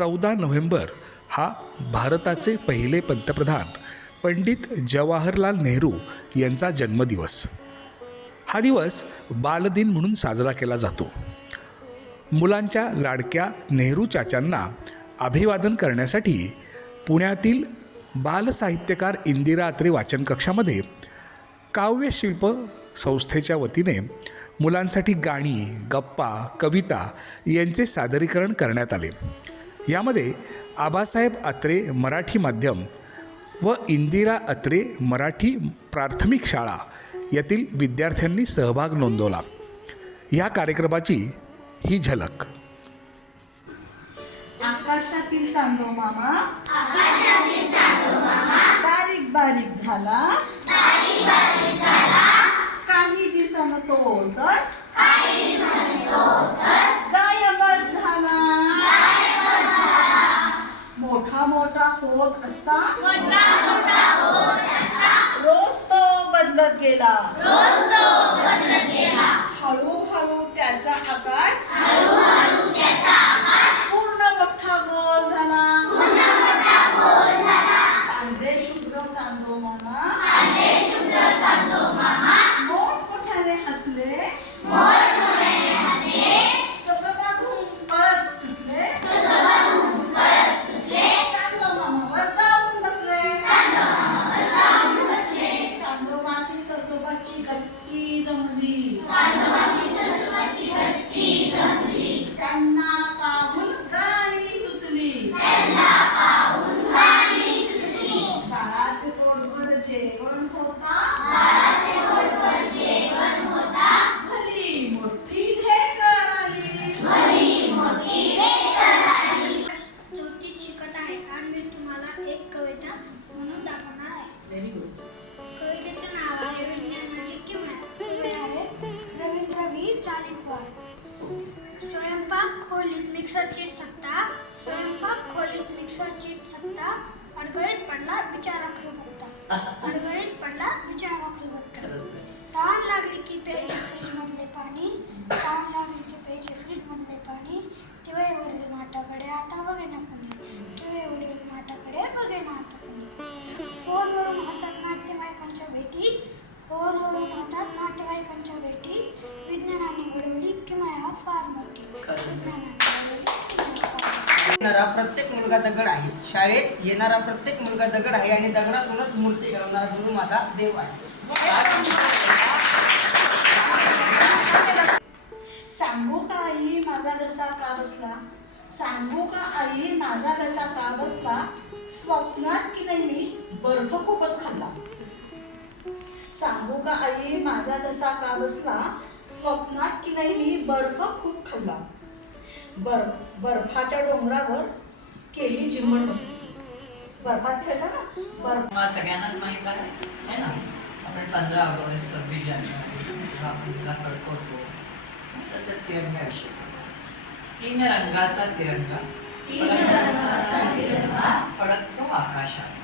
चौदा नोव्हेंबर हा भारताचे पहिले पंतप्रधान पंडित जवाहरलाल नेहरू यांचा जन्मदिवस. हा दिवस बालदिन म्हणून साजरा केला जातो. मुलांच्या लाडक्या नेहरू चाचांना अभिवादन करण्यासाठी पुण्यातील बालसाहित्यकार इंदिरा अत्रे वाचन कक्षामध्ये काव्यशिल्प संस्थेच्या वतीने मुलांसाठी गाणी गप्पा कविता यांचे सादरीकरण करण्यात आले. यामध्ये आबासाहेब अत्रे मराठी माध्यम व इंदिरा अत्रे मराठी प्राथमिक शाळा यातील विद्यार्थ्यांनी सहभाग नोंदवला. या कार्यक्रमाची ही झलक. आकाशातील चांदो मामा. आकाशातील चांदो मामा. बारीक बारीक झाला. बारीक बारीक झाला. काही दिवसानं तो तर काही दिवसानं तो तर गायबच झाला गायबच झाला मोठा होत असता? मोठा मोठा होत असता. रोज तो बदलत गेला. रोज तो बदलत गेला. हळूहळू त्याचा आकार बिचारा खलबत्ता अडगळीत पडला बिचारा खलबत्ता ताण लागली की प्यायचे फ्रीज मधले पाणी ताण लागली की प्यायचे फ्रीज मधले पाणी टिवाईवरील माठाकडे आता बघे ना कोणी. टिवाईवरील माठाकडे बघे ना आता कोणी. फोनवरून होतात नातेवाईकांच्या भेटी फोनवरून होतात नातेवाईकांच्या भेटी विज्ञानाने घडवली किमया फार मोठी. विज्ञानाने घडवली किमया फार मोठी. येणारा प्रत्येक मुलगा दगड आहे. शाळेत येणारा प्रत्येक मुलगा दगड आहे आणि दगडातूनच मूर्ती घडवणारा गुरु माझा देव आहे. सांगू का आई माझा घसा का बसला? सांगू का आई माझा घसा का बसला? स्वप्नात की नाही मी बर्फ खूपच खाल्ला. सांगू का आई माझा घसा का बसला? स्वप्नात की नाही मी बर्फ खूप खाल्ला. बर्फ बर्फाच्या डोंगरावर केली चिमण बसली. बर्फात खेळता ना बर्फ. तुम्हाला सगळ्यांनाच माहीत आहे है ना? आपण पंधरा ऑगस्ट सव्वीस जानेवारी जेव्हा आपण तिला फडकवतो तर त्या तिरंग्याविषयी तीन रंगाचा तिरंगा. फडकतो आकाशात.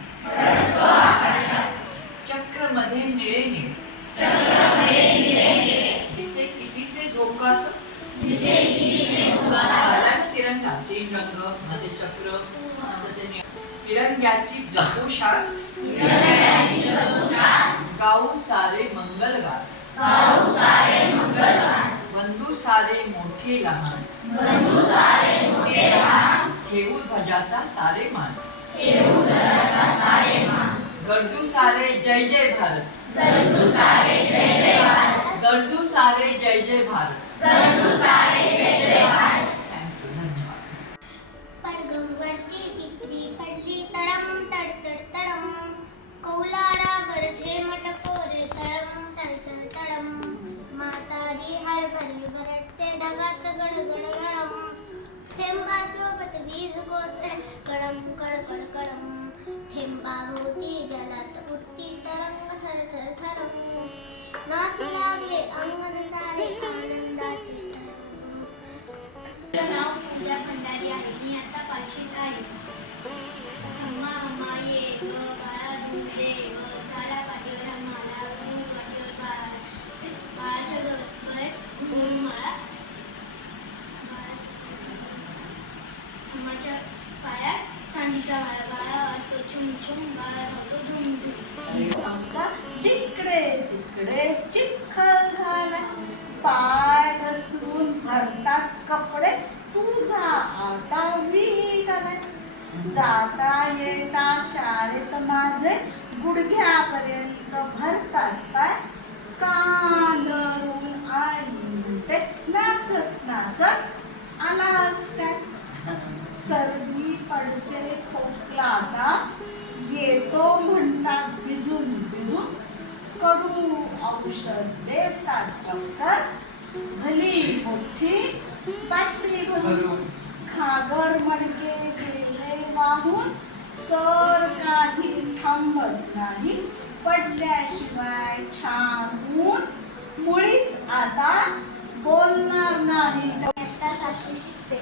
लहान बंधू सारे मोठे लहान ठेवू ध्वजाचा सारे मान. ठेवू ध्वजाचा सारे मान गरजू सारे जय जय भारत गरजू सारे जय जय भारत. गरजू सारे जय जय भारत. अंगण सारे भरतात कपडे. तुझा आता वीट आलाय. जाता येता शाळेत माझे गुडघ्यापर्यंत भरतात पाय. कांदरून आई ते नाचत नाचत आलास काय? सर्दी पडसे खोकला आता येतो म्हणतात भिजून भिजून. कडू औषध देतात डॉक्टर. भली मोठी बाटली भरून. घागर मडके गेले वाहून सर काही थांबत नाही. पडल्याशिवाय छान ऊन मुळीच आता बोलणार नाही. आता साखी शिकते.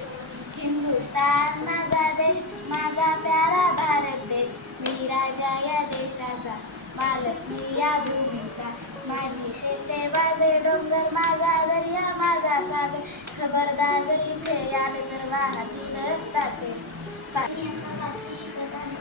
हिंदुस्तान माझा देश माझा प्यारा भारत देश. मी राजा या देशाचा मालक मी या भूमीचा. माझी शेते माझे डोंगर माझा दर्या माझा सागर. खबरदार जर इथे आले तर वाहतील रक्ताचे. मी आता पाचवी शिकत आहे.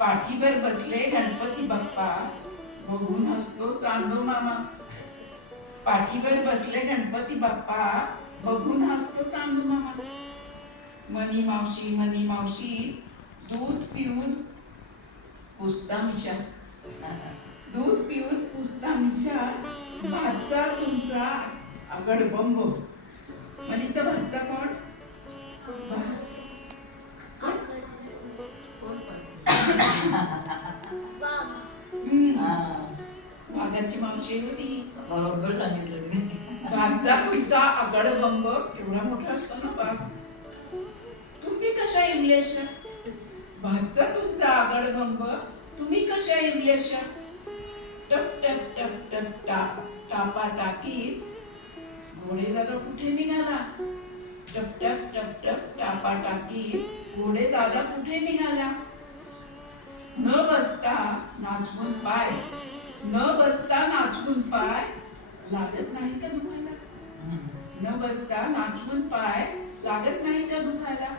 पाठीवर बसले गणपती बाप्पा. बघून हसतो चांदो मामा. पाठीवर बसले गणपती बाप्पा. बघून हसतो चांदो मामा. मनी मावशी मनी मावशी दूध पिऊन पुसता मिशा. दूध पिऊन पुसता मिशा. भातचा तुमचा आगड बंब मनीचा भातचा कोण भात वाघाची मावशी होती बरोबर सांगितलं तुम्ही. भागचा तुमचा आगडबंब केवढा मोठा असतो ना बाग तुम्ही कशा इंग्लिश भागचा तुमचा आगडबंब तुम्ही कशा इंग्लिश टप टप टप टप टाप टापा टाकीत घोडे दादा कुठे निघाला? टप टप टप टप टापा टाकीत घोडे दादा कुठे निघाला? न बसता नाचवून पाय. न बसता नाचवून पाय लागत नाही का दुखायला? न बसता नाचवून पाय लागत नाही का दुखायला?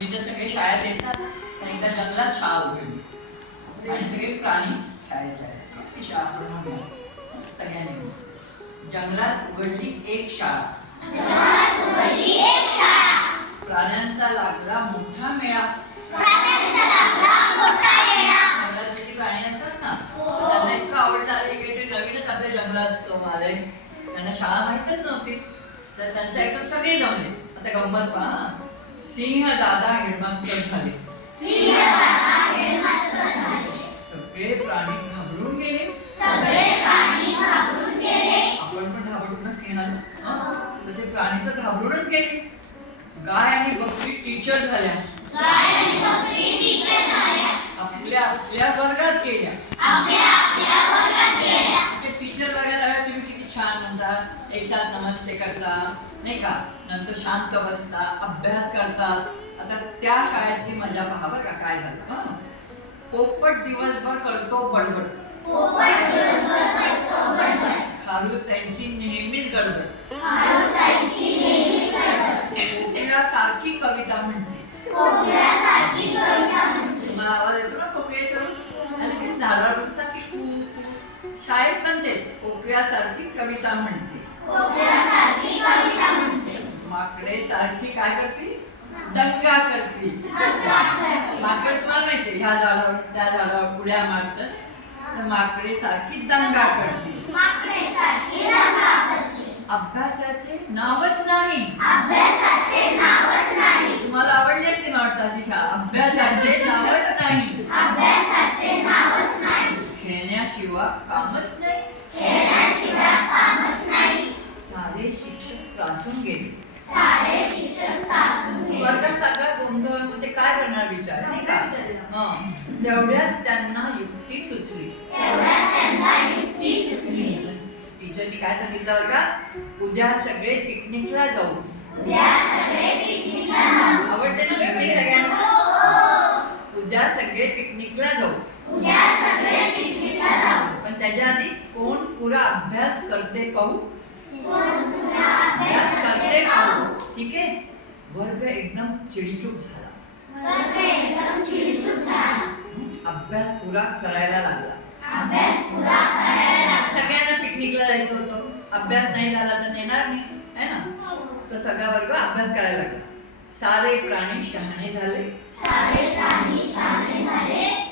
तिथे सगळे शाळेत येतात आणि एकदा जंगलात शाळा उघडली. आणि सगळे प्राणी शाळेत झाले ती शाळा सगळ्यांनी. जंगलात उघडली एक शाळा. प्राण्यांचा लागला मोठा मेळा जंगलात किती प्राणी असतात ना तर त्यांना इतकं आवडलं अरे काहीतरी नवीनच आपल्या आलंय त्यांना शाळा माहीतच नव्हती. तर त्यांच्या एकदम सगळे जमले. आता गंमत पहा. सिंह दादा हेडमास्टर झाले. सगळे प्राणी घाबरून गेले. आपण पण घाबरून ना? सिंहाला हं? तर ते प्राणी तर घाबरूनच गेले. गाय आणि बकरी टीचर झाल्या. आपल्या आपल्या वर्गात गेल्या. ते टीचर वर्गात तुम्ही किती छान म्हणता एक साथ नमस्ते करता नाही का? नंतर शांत बसता अभ्यास करतात आता त्या शाळेतली मजा पहा बरं का काय झालं. हं? पोपट दिवसभर करतो बडबड. खारू त्यांची नेहमीच गडबड. कोकिळा सारखी कविता म्हणते. तुम्हाला आवाज येतो ना कोकिळेचा? आणि की कू कू. शाळेत पण तेच कोकिळासारखी कविता म्हणते. माकडे सारखी काय करते? दंगा करतील माकड तुम्हाला माहितीये ह्या झाडावर त्या झाडावर उड्या मारतं तर माकडे सारखी दंगा करतील अभ्यासाचे नावच नाही. तुम्हाला आवडली असते मला वाटतं अशी शाळा? अभ्यासाचे नावच नाही. खेळण्याशिवाय कामच नाही. सारे शिक्षक त्रासून गेले. वर्गात सगळा गोंधळ मग ते काय करणार विचार नाही का? हं. तेवढ्यात त्यांना युक्ती सुचली. टीचरनी काय सांगितलं वर्गात उद्या सगळे पिकनिकला जाऊ. आवडते ना पिकनिक सगळ्यांना? उद्या सगळे पिकनिकला जाऊ. पण त्याच्या आधी कोण पुरा अभ्यास करते पाहू? अभ्यास करते पाहू. ठीक आहे? वर्ग एकदम चिडीचूप झाला? अभ्यास पुरा करायला लागला. सगळ्यांना पिकनिकला जायचं होतं. अभ्यास नाही झाला तर नेणार नाही. है ना? तर सगळा वर्ग अभ्यास करायला लागला. सारे प्राणी शहाणे झाले.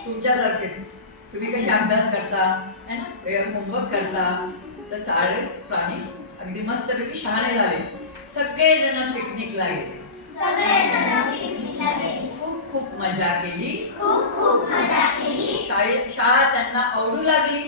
तुमच्यासारखेच. तुम्ही कसे अभ्यास करता है ना? वेळ होमवर्क करता तर सारे प्राणी अगदी मस्तपैकी शहाणे झाले. सगळेजण पिकनिकला गेले. खूप खूप मजा केली. शाळे शाळा त्यांना आवडू लागली.